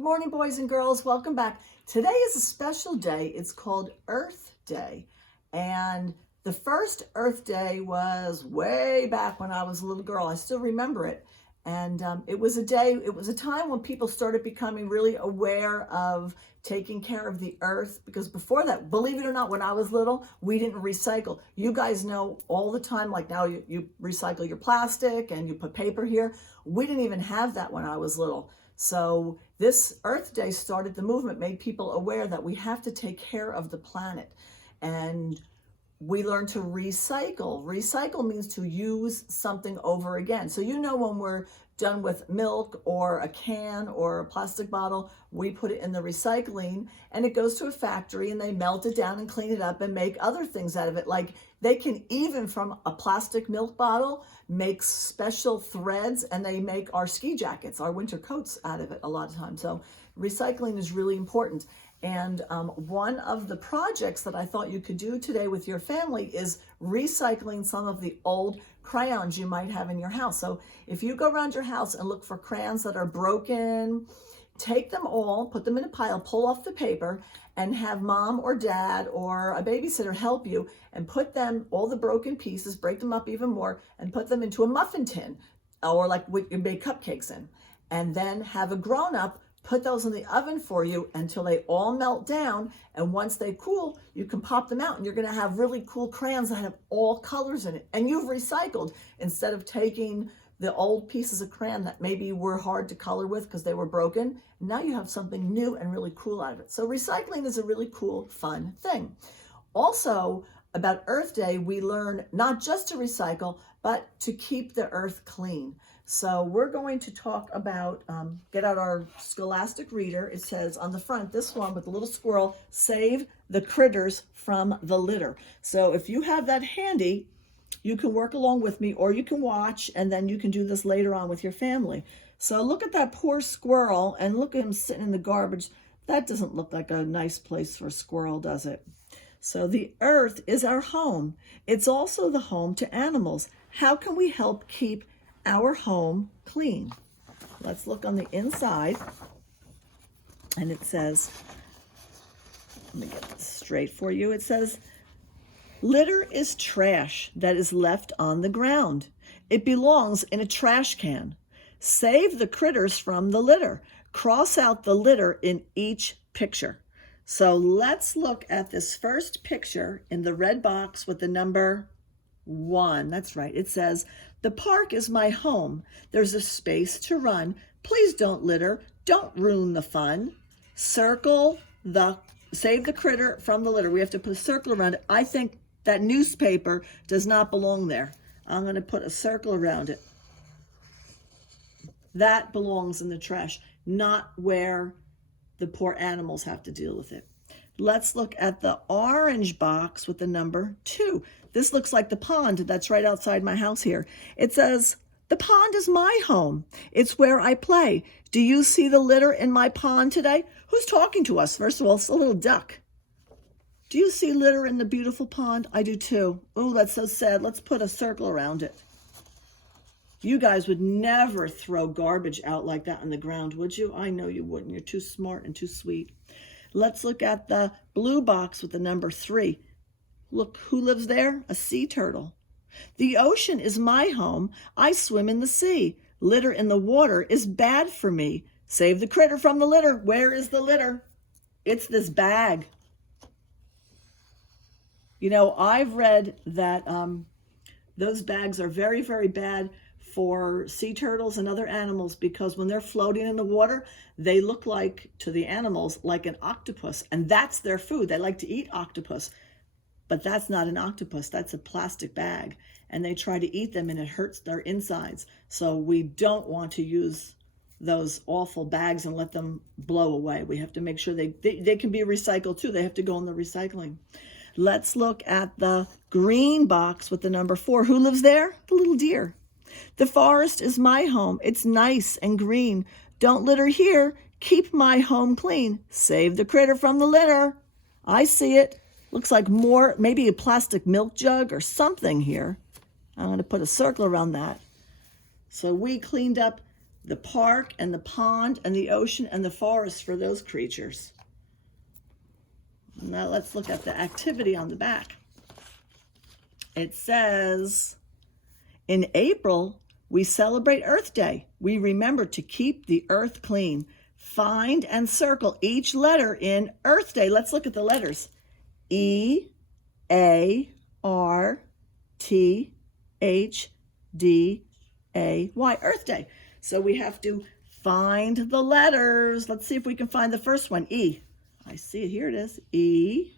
Good morning, boys and girls. Welcome back. Today is a special day. It's called Earth Day. And the first Earth Day was way back when I was a little girl. I still remember it. And it was a time when people started becoming really aware of taking care of the earth. Because before that, believe it or not, when I was little, we didn't recycle. You guys know all the time, like now you recycle your plastic and you put paper here. We didn't even have that when I was little. So this Earth Day started the movement, made people aware that we have to take care of the planet. And we learn to recycle. Recycle means to use something over again. So when we're done with milk or a can or a plastic bottle, we put it in the recycling and it goes to a factory and they melt it down and clean it up and make other things out of it. Like they can even from a plastic milk bottle make special threads, and they make our ski jackets, our winter coats out of it a lot of times. So recycling is really important. And one of the projects that I thought you could do today with your family is recycling some of the old crayons you might have in your house. So if you go around your house and look for crayons that are broken, take them all, put them in a pile, pull off the paper, and have mom or dad or a babysitter help you and put them, all the broken pieces, break them up even more, and put them into a muffin tin or like what you make cupcakes in. And then have a grown-up put those in the oven for you until they all melt down. And once they cool, you can pop them out and you're gonna have really cool crayons that have all colors in it. And you've recycled instead of taking the old pieces of crayon that maybe were hard to color with because they were broken. Now you have something new and really cool out of it. So recycling is a really cool, fun thing. Also, about Earth Day, we learn not just to recycle, but to keep the earth clean. So we're going to talk about, get out our Scholastic Reader. It says on the front, this one with the little squirrel, save the critters from the litter. So if you have that handy, you can work along with me or you can watch and then you can do this later on with your family. So look at that poor squirrel and look at him sitting in the garbage. That doesn't look like a nice place for a squirrel, does it? So the earth is our home. It's also the home to animals. How can we help keep our home clean? Let's look on the inside. And it says, let me get this straight for you. It says, litter is trash that is left on the ground. It belongs in a trash can. Save the critters from the litter. Cross out the litter in each picture. So let's look at this first picture in the red box with the number 1. That's right. It says, the park is my home. There's a space to run. Please don't litter. Don't ruin the fun. Save the critter from the litter. We have to put a circle around it. I think that newspaper does not belong there. I'm going to put a circle around it. That belongs in the trash, not where the poor animals have to deal with it. Let's look at the orange box with the number 2. This looks like the pond that's right outside my house here. It says, the pond is my home. It's where I play. Do you see the litter in my pond today? Who's talking to us? First of all, it's a little duck. Do you see litter in the beautiful pond? I do too. Oh, that's so sad. Let's put a circle around it. You guys would never throw garbage out like that on the ground, would you? I know you wouldn't. You're too smart and too sweet. Let's look at the blue box with the number 3. Look, who lives there? A sea turtle. The ocean is my home. I swim in the sea. Litter in the water is bad for me. Save the critter from the litter. Where is the litter? It's this bag. I've read that those bags are very, very bad for sea turtles and other animals because when they're floating in the water, they look like, to the animals, like an octopus. And that's their food. They like to eat octopus. But that's not an octopus. That's a plastic bag. And they try to eat them and it hurts their insides. So we don't want to use those awful bags and let them blow away. We have to make sure they can be recycled too. They have to go in the recycling. Let's look at the green box with the number 4. Who lives there? The little deer. The forest is my home. It's nice and green. Don't litter here. Keep my home clean. Save the critter from the litter. I see it. Looks like more, maybe a plastic milk jug or something here. I'm going to put a circle around that. So we cleaned up the park and the pond and the ocean and the forest for those creatures. Now let's look at the activity on the back. It says, in April, we celebrate Earth Day. We remember to keep the earth clean. Find and circle each letter in Earth Day. Let's look at the letters. E, A, R, T, H, D, A, Y. Earth Day. So we have to find the letters. Let's see if we can find the first one. E. I see it. Here it is. E.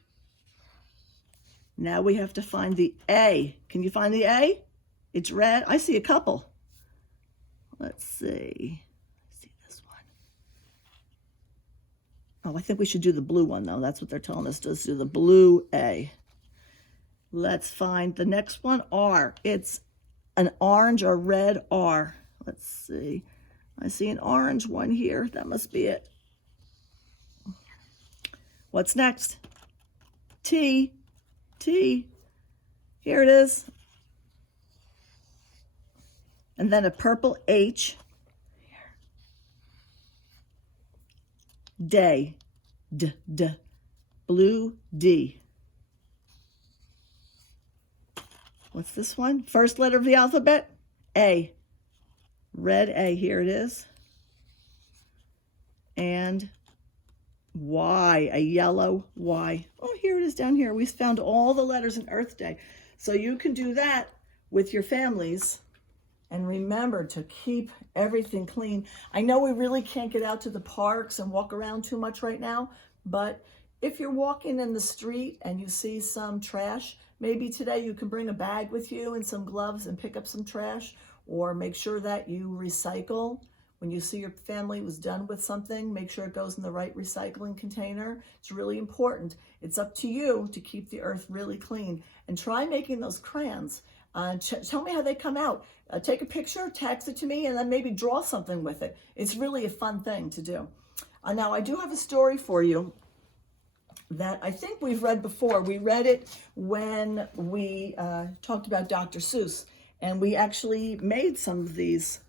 Now we have to find the A. Can you find the A? It's red. I see a couple. Let's see. I see this one. Oh, I think we should do the blue one, though. That's what they're telling us to do. Do the blue A. Let's find the next one, R. It's an orange or red R. Let's see. I see an orange one here. That must be it. What's next? T. T. Here it is. And then a purple H. Day. D, D. Blue D. What's this one? First letter of the alphabet? A. Red A. Here it is. And Y, a yellow Y. Oh, here it is down here. We found all the letters in Earth Day. So you can do that with your families. And remember to keep everything clean. I know we really can't get out to the parks and walk around too much right now, but if you're walking in the street and you see some trash, maybe today you can bring a bag with you and some gloves and pick up some trash, or make sure that you recycle. When you see your family was done with something, make sure it goes in the right recycling container. It's really important. It's up to you to keep the earth really clean. And try making those crayons. Tell me how they come out. Take a picture, text it to me, and then maybe draw something with it. It's really a fun thing to do. Now, I do have a story for you that I think we've read before. We read it when we talked about Dr. Seuss, and we actually made some of these.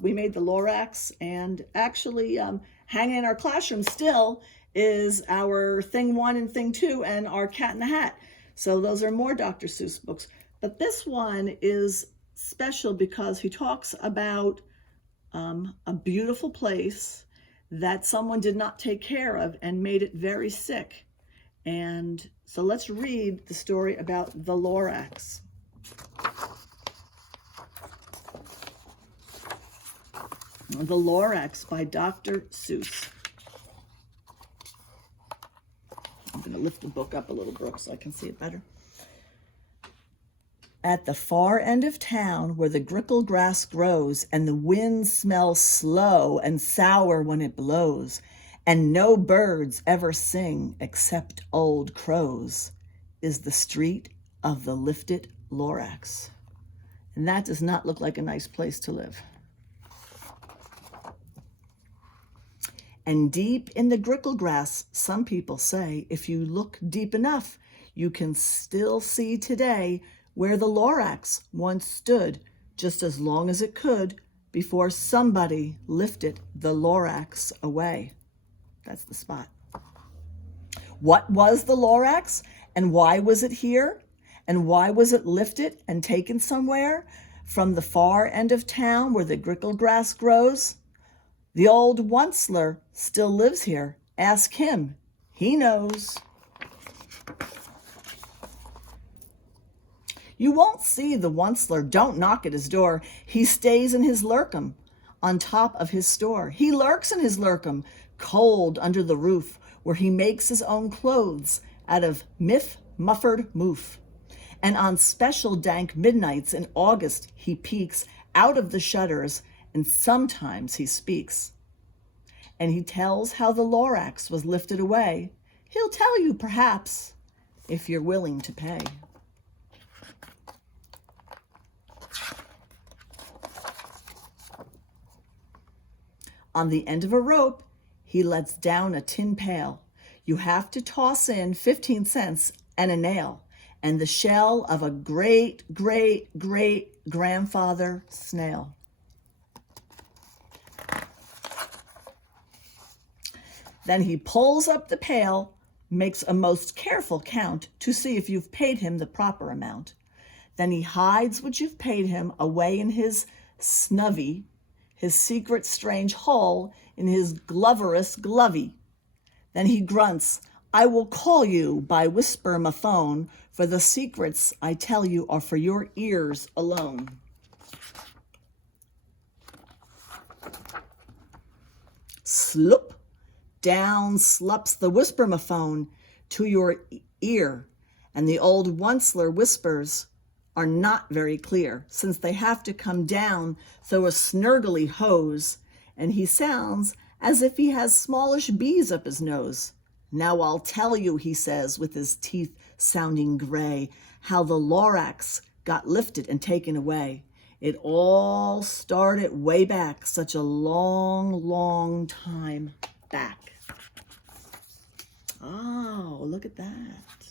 We made the Lorax, and actually hanging in our classroom still is our Thing 1 and Thing 2 and our Cat in the Hat. So those are more Dr. Seuss books. But this one is special because he talks about a beautiful place that someone did not take care of and made it very sick. And so let's read the story about the Lorax. The Lorax by Dr. Seuss. I'm going to lift the book up a little, Brooke, so I can see it better. At the far end of town where the grickle grass grows and the wind smells slow and sour when it blows, and no birds ever sing except old crows, is the street of the lifted Lorax. And that does not look like a nice place to live. And deep in the grickle grass, some people say, if you look deep enough, you can still see today where the Lorax once stood, just as long as it could before somebody lifted the Lorax away. That's the spot. What was the Lorax, and why was it here? And why was it lifted and taken somewhere from the far end of town where the grickle grass grows? The old Onceler still lives here. Ask him. He knows. You won't see the Onceler. Don't knock at his door. He stays in his lurkum on top of his store. He lurks in his lurkum, cold under the roof, where he makes his own clothes out of muffered moof. And on special dank midnights in August, he peeks out of the shutters, and sometimes he speaks. And he tells how the Lorax was lifted away. He'll tell you, perhaps, if you're willing to pay. On the end of a rope, he lets down a tin pail. You have to toss in 15 cents and a nail, and the shell of a great-great-great-grandfather snail. Then he pulls up the pail, makes a most careful count to see if you've paid him the proper amount. Then he hides what you've paid him away in his snuvy, his secret strange hole in his gloverous glovey. Then he grunts, I will call you by whisper-ma-phone, for the secrets I tell you are for your ears alone. Sloop, down slups the whisper-ma-phone to your ear, and the old Onceler whispers are not very clear, since they have to come down through a snurgly hose, and he sounds as if he has smallish bees up his nose. Now I'll tell you, he says, with his teeth sounding gray, how the Lorax got lifted and taken away. It all started way back, such a long, long time back. Oh, look at that.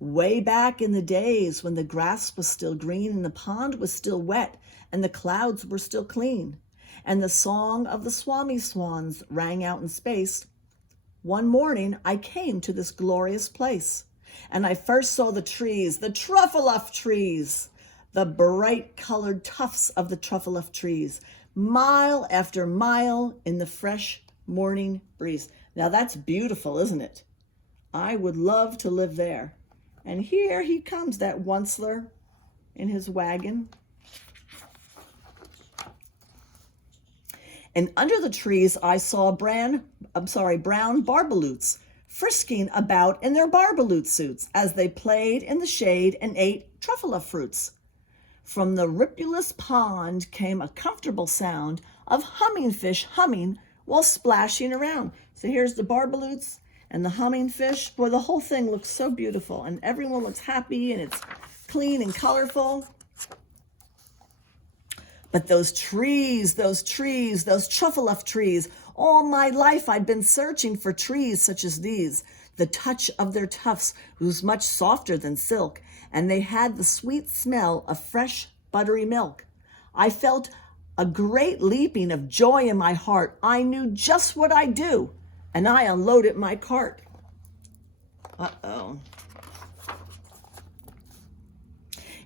Way back in the days when the grass was still green and the pond was still wet and the clouds were still clean and the song of the Swami swans rang out in space, one morning I came to this glorious place and I first saw the trees, the truffle-uff trees, the bright colored tufts of the truffle-uff trees, mile after mile in the fresh morning breeze. Now that's beautiful, isn't it? I would love to live there. And here he comes, that Onceler in his wagon. And under the trees I saw brown barbaloots frisking about in their barbaloot suits as they played in the shade and ate truffle fruits. From the ripulous pond came a comfortable sound of humming fish humming while splashing around. So here's the barbaloots and the humming fish. Boy, the whole thing looks so beautiful and everyone looks happy and it's clean and colorful. But those trees, those truffle-uff trees, all my life I'd been searching for trees such as these. The touch of their tufts was much softer than silk, and they had the sweet smell of fresh, buttery milk. I felt a great leaping of joy in my heart. I knew just what I'd do, and I unloaded my cart. Uh-oh.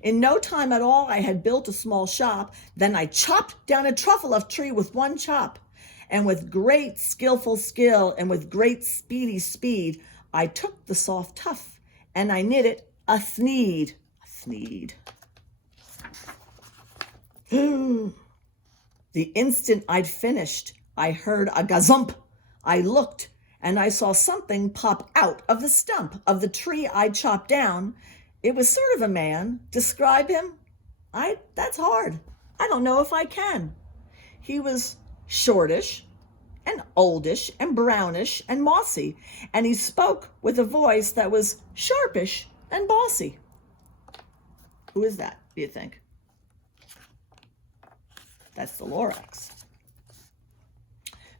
In no time at all, I had built a small shop. Then I chopped down a truffle-uff tree with one chop. And with great skillful skill and with great speedy speed, I took the soft tuff and I knit it a thneed. A thneed. The instant I'd finished, I heard a gazump. I looked and I saw something pop out of the stump of the tree I'd chopped down. It was sort of a man. Describe him? That's hard. I don't know if I can. He was shortish and oldish and brownish and mossy, and he spoke with a voice that was sharpish and bossy. Who is that, do you think? That's the Lorax.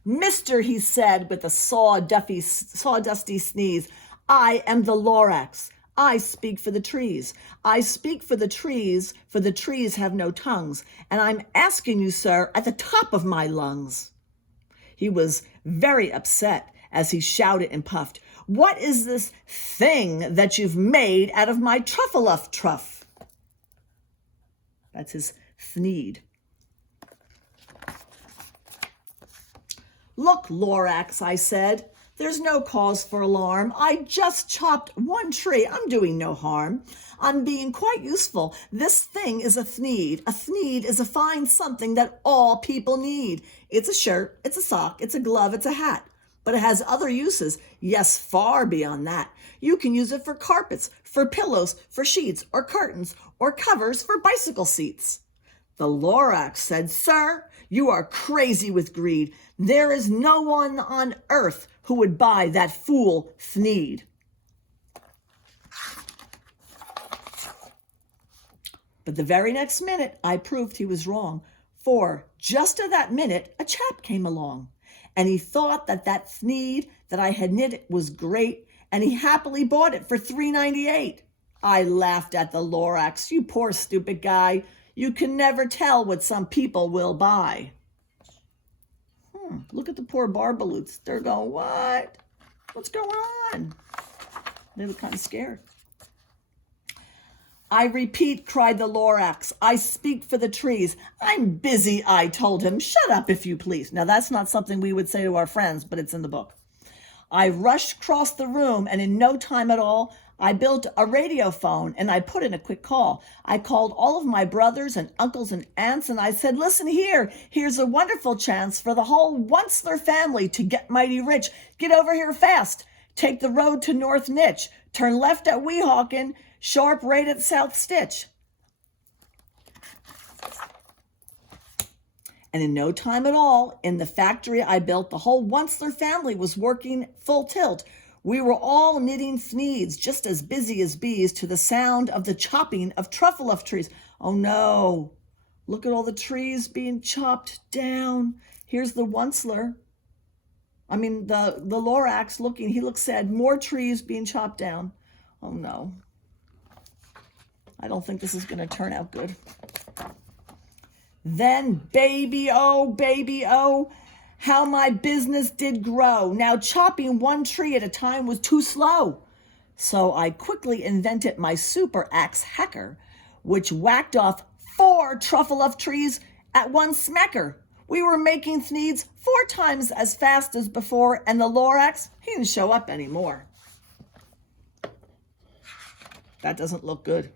Mister, he said with a sawdusty sneeze, I am the Lorax. I speak for the trees. I speak for the trees have no tongues. And I'm asking you, sir, at the top of my lungs. He was very upset as he shouted and puffed. What is this thing that you've made out of my truffle-uff truff? That's his thneed. Look, Lorax, I said. There's no cause for alarm. I just chopped one tree. I'm doing no harm. I'm being quite useful. This thing is a thneed. A thneed is a fine something that all people need. It's a shirt, it's a sock, it's a glove, it's a hat. But it has other uses. Yes, far beyond that. You can use it for carpets, for pillows, for sheets, or curtains, or covers for bicycle seats. The Lorax said, Sir, you are crazy with greed. There is no one on earth who would buy that fool thneed. But the very next minute, I proved he was wrong. For just at that minute, a chap came along, and he thought that thneed that I had knit was great, and he happily bought it for $3.98. I laughed at the Lorax. You poor stupid guy. You can never tell what some people will buy. Look at the poor barbaloots. They're going, what? What's going on? They look kind of scared. I repeat, cried the Lorax, I speak for the trees. I'm busy, I told him. Shut up, if you please. Now, that's not something we would say to our friends, but it's in the book. I rushed across the room, and in no time at all, I built a radio phone, and I put in a quick call. I called all of my brothers and uncles and aunts, and I said, listen here, here's a wonderful chance for the whole Onceler family to get mighty rich. Get over here fast. Take the road to North Niche. Turn left at Weehawken, sharp right at South Stitch. And in no time at all, in the factory I built, the whole Onceler family was working full tilt. We were all knitting thneeds, just as busy as bees, to the sound of the chopping of truffle trees. Oh no, look at all the trees being chopped down. Here's the Onceler. I mean, the Lorax looking, he looks sad. More trees being chopped down. Oh no. I don't think this is going to turn out good. Then, baby, oh, how my business did grow. Now, chopping one tree at a time was too slow. So I quickly invented my super axe hacker, which whacked off 4 truffle trees at one smacker. We were making thneeds 4 times as fast as before, and the Lorax, he didn't show up anymore. That doesn't look good.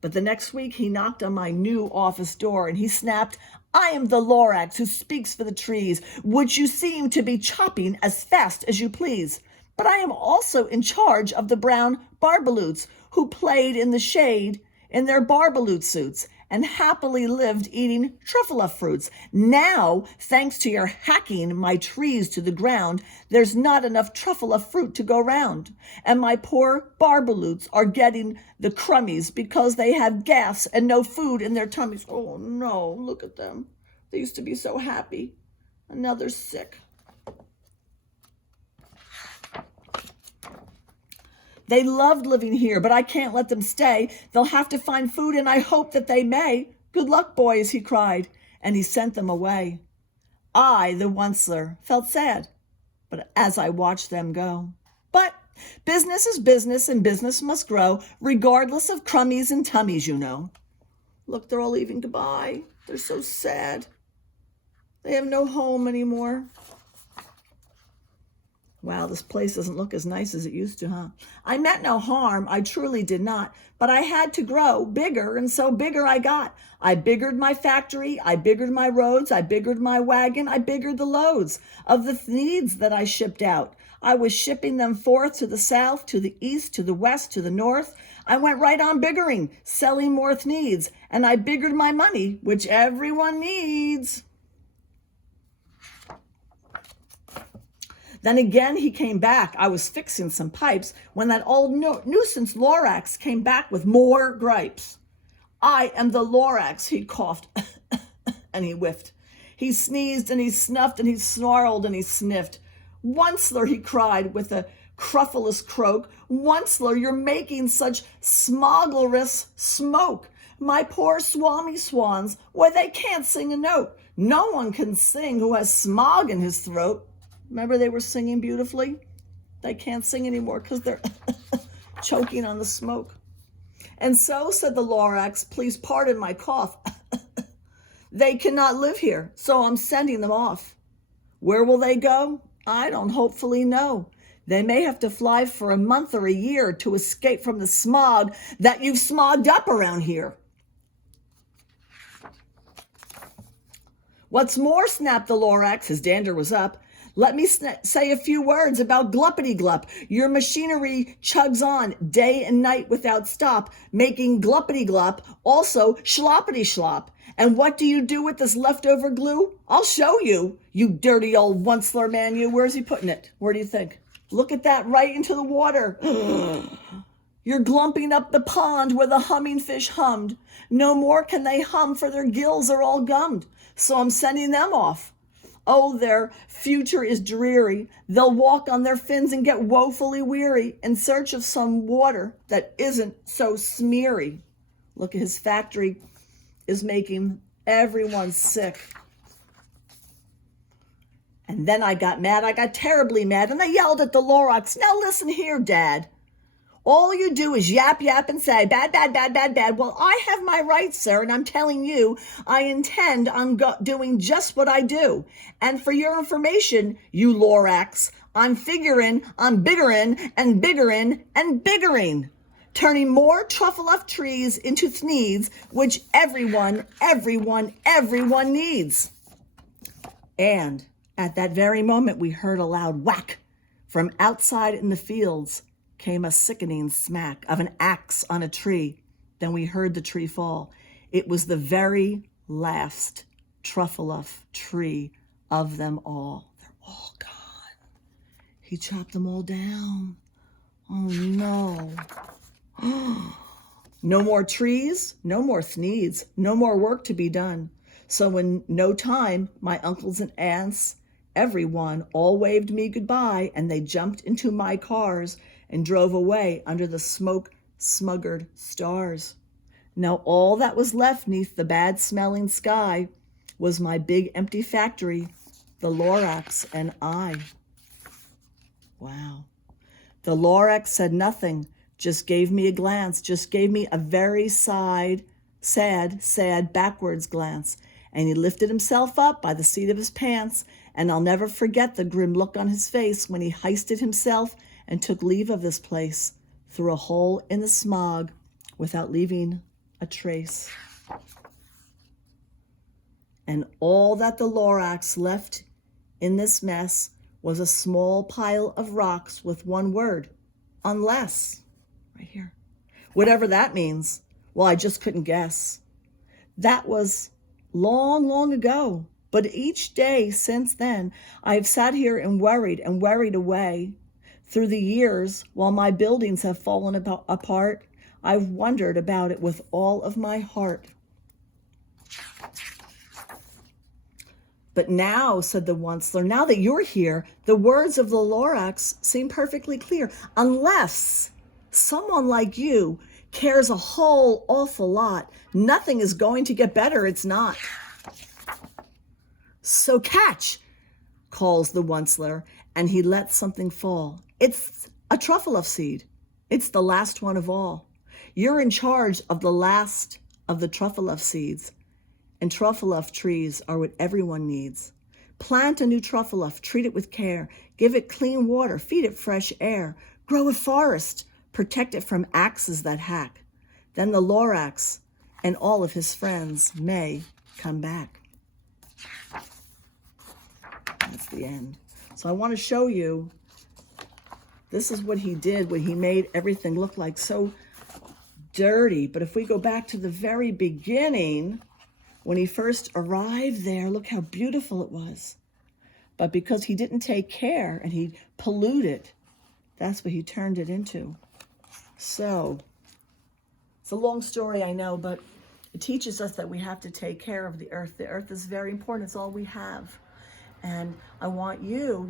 But the next week, he knocked on my new office door, and he snapped, I am the Lorax who speaks for the trees, which you seem to be chopping as fast as you please. But I am also in charge of the brown barbaloots who played in the shade in their barbaloot suits and happily lived eating truffle fruits. Now, thanks to your hacking my trees to the ground, there's not enough truffle fruit to go round. And my poor barbaloots are getting the crummies because they have gas and no food in their tummies. Oh no, look at them. They used to be so happy, and now they're sick. They loved living here, but I can't let them stay. They'll have to find food, and I hope that they may. Good luck, boys, he cried, and he sent them away. I, the Onceler, felt sad, but as I watched them go. But business is business, and business must grow, regardless of crummies and tummies, you know. Look, they're all leaving goodbye. They're so sad. They have no home anymore. Wow, this place doesn't look as nice as it used to, huh? I meant no harm, I truly did not, but I had to grow bigger, and so bigger I got. I biggered my factory, I biggered my roads, I biggered my wagon, I biggered the loads of the needs that I shipped out. I was shipping them forth to the south, to the east, to the west, to the north. I went right on biggering, selling more needs, and I biggered my money, which everyone needs. Then again, he came back. I was fixing some pipes when that old nuisance Lorax came back with more gripes. I am the Lorax, he coughed, and he whiffed. He sneezed, and he snuffed, and he snarled, and he sniffed. Onceler, he cried with a cruffulous croak. Onceler, you're making such smoglerous smoke. My poor swami swans, why, they can't sing a note. No one can sing who has smog in his throat. Remember they were singing beautifully? They can't sing anymore because they're choking on the smoke. And so, said the Lorax, please pardon my cough. They cannot live here, so I'm sending them off. Where will they go? I don't hopefully know. They may have to fly for a month or a year to escape from the smog that you've smogged up around here. What's more, snapped the Lorax, his dander was up, let me say a few words about Gluppity-Glup. Your machinery chugs on day and night without stop, making Gluppity-Glup, also Schloppity-Schlop. And what do you do with this leftover glue? I'll show you, you dirty old Onceler man, you. Where's he putting it? Where do you think? Look at that, right into the water. You're glumping up the pond where the humming fish hummed. No more can they hum, for their gills are all gummed. So I'm sending them off. Oh, their future is dreary. They'll walk on their fins and get woefully weary in search of some water that isn't so smeary. Look, his factory is making everyone sick. And then I got mad. I got terribly mad, and I yelled at the Lorax, "Now listen here, Dad. All you do is yap, yap, and say, bad, bad, bad, bad, bad. Well, I have my rights, sir, and I'm telling you, I intend on doing just what I do. And for your information, you Lorax, I'm figuring, I'm biggerin' and biggerin' and biggerin', turning more truffle-off trees into thneeds, which everyone needs." And at that very moment, we heard a loud whack. From outside in the fields came a sickening smack of an axe on a tree. Then we heard the tree fall. It was the very last truffle-off tree of them all. They're all gone. He chopped them all down. Oh no. No more trees, no more thneeds, no more work to be done. So in no time, my uncles and aunts, everyone, all waved me goodbye, and they jumped into my cars and drove away under the smoke-smuggered stars. Now all that was left neath the bad-smelling sky was my big empty factory, the Lorax and I. Wow. The Lorax said nothing, just gave me a glance, just gave me a very sad backwards glance. And he lifted himself up by the seat of his pants, and I'll never forget the grim look on his face when he hoisted himself and took leave of this place through a hole in the smog without leaving a trace. And all that the Lorax left in this mess was a small pile of rocks with one word, unless, right here. Whatever that means, well, I just couldn't guess. That was long, long ago. But each day since then, I have sat here and worried away. Through the years, while my buildings have fallen apart, I've wondered about it with all of my heart. But now, said the Onceler, now that you're here, the words of the Lorax seem perfectly clear. Unless someone like you cares a whole awful lot, nothing is going to get better, it's not. So catch, calls the Onceler, and he lets something fall. It's a truffle-off seed. It's the last one of all. You're in charge of the last of the truffle-off seeds, and truffle-off trees are what everyone needs. Plant a new truffle-off, treat it with care, give it clean water, feed it fresh air, grow a forest, protect it from axes that hack. Then the Lorax and all of his friends may come back. That's the end. So I want to show you, this is what he did when he made everything look like so dirty. But if we go back to the very beginning, when he first arrived there, look how beautiful it was. But because he didn't take care and he polluted, that's what he turned it into. So it's a long story, I know, but it teaches us that we have to take care of the earth. The earth is very important. It's all we have. And I want you,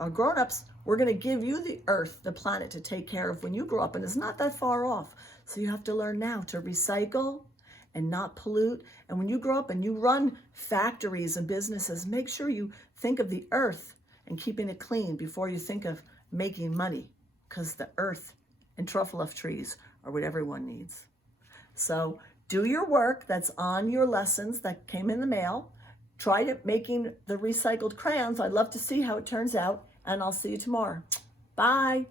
our grown-ups, we're going to give you the earth, the planet, to take care of when you grow up. And it's not that far off. So you have to learn now to recycle and not pollute. And when you grow up and you run factories and businesses, make sure you think of the earth and keeping it clean before you think of making money, because the earth and truffle-off trees are what everyone needs. So do your work that's on your lessons that came in the mail. Try making the recycled crayons. I'd love to see how it turns out, and I'll see you tomorrow. Bye.